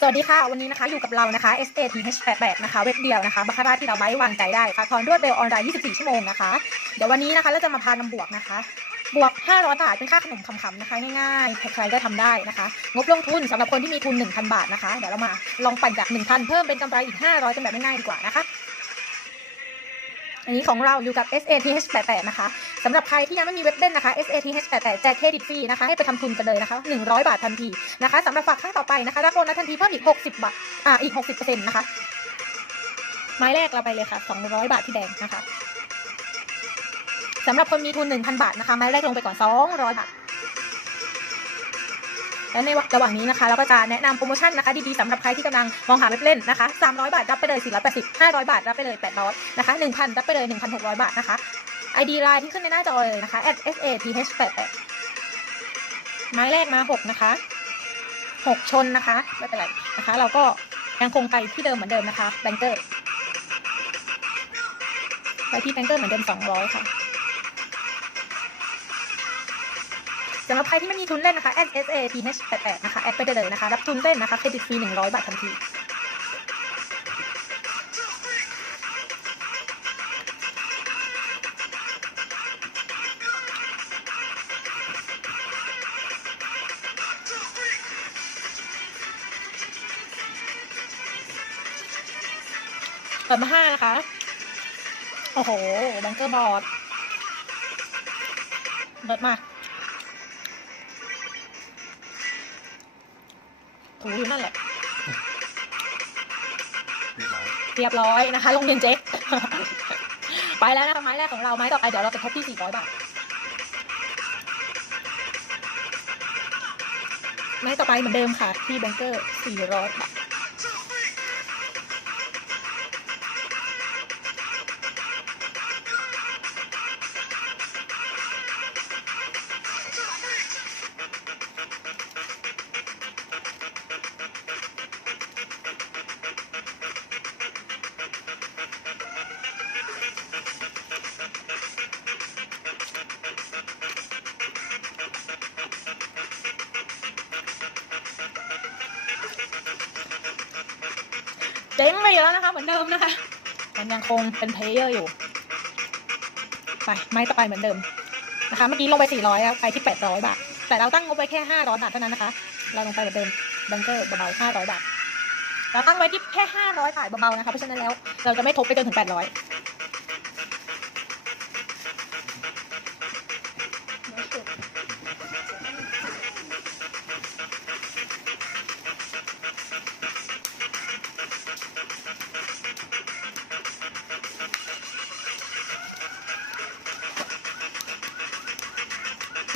สวัสดีค่ะ วันนี้นะคะอยู่กับเรานะคะ SATH88 นะคะ เว็บเดียวนะคะบาคาร่าที่เราไว้วางใจได้ค่ะทอนรวดเร็วออนไลน์ 24 ชั่วโมงนะคะ เดี๋ยววันนี้นะคะเราจะมาพานำบวกนะคะ บวก 500 บาทเป็นค่าขนมคำๆนะคะ ง่ายๆ ใครๆก็ทำได้นะคะ งบลงทุนสำหรับคนที่มีทุน 1,000 บาทนะคะ เดี๋ยวเรามาลองปั่นจาก 1,000 เพิ่มเป็นกำไรอีก 500กันแบบง่ายๆดีกว่านะคะ อันนี้ของเราอยู่กับ SATH88 นะคะสำหรับใครที่ยังไม่มีเว็บเล่นนะคะ SATH88 แจกเครดิตฟรีนะคะ ให้ไปทำทุนกันเลยนะคะ 100 บาททันทีนะคะสำหรับฝากครั้งต่อไปนะคะ รับโบนัสทันทีเพิ่มอีก 60 บาท อ่า อีก 60%นะคะ ไม้แรกเราไปเลยค่ะ 200 บาทที่แดงนะคะสำหรับคนมีทุน 1,000 บาทนะคะ ไม้แรกลงไปก่อน 200 บาท และในระหว่างนี้นะคะ เราก็จะแนะนำโปรโมชั่นนะคะ ดีๆสำหรับใครที่กำลังมองหาเว็บเล่นนะคะ300 บาทรับไปเลย 480 500 บาทรับไปเลย 800นะคะ1,000 รับไปเลย 1,600 บาทนะคะ ID ไลน์ที่ขึ้นในหน้าจอเลยนะคะ @sath88 ไม้แรกมา 6 นะคะ 6 ชนนะคะไม่เป็นไรนะคะ เราก็ยังคงไปที่เดิมเหมือนเดิมนะคะแบงเกอร์ไปที่แบงเกอร์เหมือนเดิม 200 ค่ะ สำหรับใครที่ไม่มีทุนเล่นนะคะ @sath88 นะคะ แอดไปได้เลยนะคะ รับทุนเล่นนะคะเครดิตฟรี100 บาททันทีเปิดมาห้านะคะ โอ้โหแบงเกอร์บอร์ดเลิศมาก ถูอยู่นั่นแหละ เรียบร้อยเรียบร้อยนะคะโรงเรียนเจ๊ไปแล้วนะคะไม้แรกของเราไม้ต่อไปเดี๋ยวเราจะทบที่ 400 บาท ไม้ต่อไปเหมือนเดิมค่ะที่แบงเกอร์ 400 บาท เจ๊งไปแล้วนะคะเหมือนเดิมนะคะ มันยังคงเป็นเพลเยอร์อยู่ ไปไม้ต่อไปเหมือนเดิมนะคะเมื่อกี้ลงไป 400แล้วไปที่ 800 บาท แต่เราตั้งงบไว้แค่ 500 บาทเท่านั้นนะคะ เราลงไปเหมือนเดิมบังเกอร์เบาๆ500 บาท เราตั้งไว้ที่แค่ 500 บาทเบาๆนะคะ เพราะฉะนั้นแล้วเราจะไม่ทบไปจนถึง 800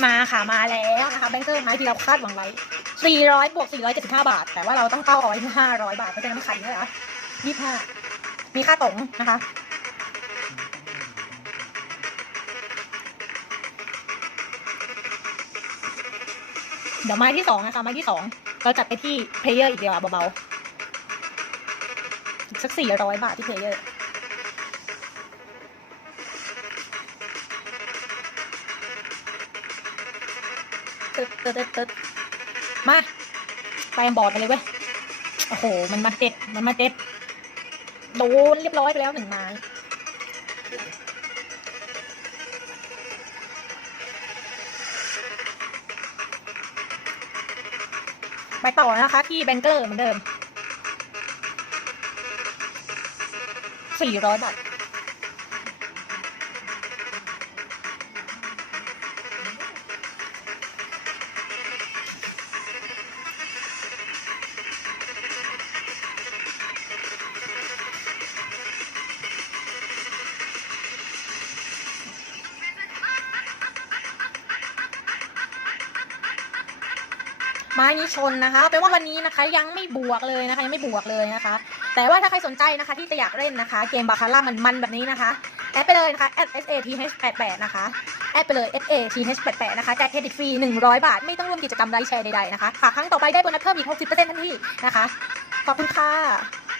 มาค่ะมาแล้วนะคะแบงเกอร์ไม้ที่เราคาดหวังไว้ 400บวก475 บาท แต่ว่าเราต้องเป้าเอาไว้500 บาทเพราะฉะนั้นไม่ขัดนะคะ25 มีค่าตรงนะคะเดี๋ยวไม้ที่สองนะคะไม้ที่สองเราจัดไปที่เพลเยอร์อีกเดียวเบาๆอีกสัก400บาทที่เพลเยอร์ ตึ๊ดตึ๊ดตึ๊ดมาแปลงบอร์ดไปเลยเว้ย โอ้โห มันมาเจ็ด มันมาเจ็ด โดนเรียบร้อยไปแล้วหนึ่งไม้ไปต่อนะคะ ที่แบงเกอร์เหมือนเดิม สี่ร้อยบาท ม้นี้ชนนะคะแปลว่าวันนี้นะคะยังไม่บวกเลยนะคะยังไม่บวกเลยนะคะ แต่ว่าถ้าใครสนใจนะคะที่จะอยากเล่นนะคะ เกมบาคาร่ามันมันแบบนี้นะคะแอดไปเลยนะคะ s a t h 8 8นะคะแอดไปเลย s a t h 8 8นะคะแจกเครดิตฟรี 100 บาท ไม่ต้องร่วมกิจกรรมไลฟ์แชร์ใดๆนะคะฝากครั้งต่อไปได้โบนัสเพิ่มอีก 60%ทันทีนะคะ ขอบคุณค่ะ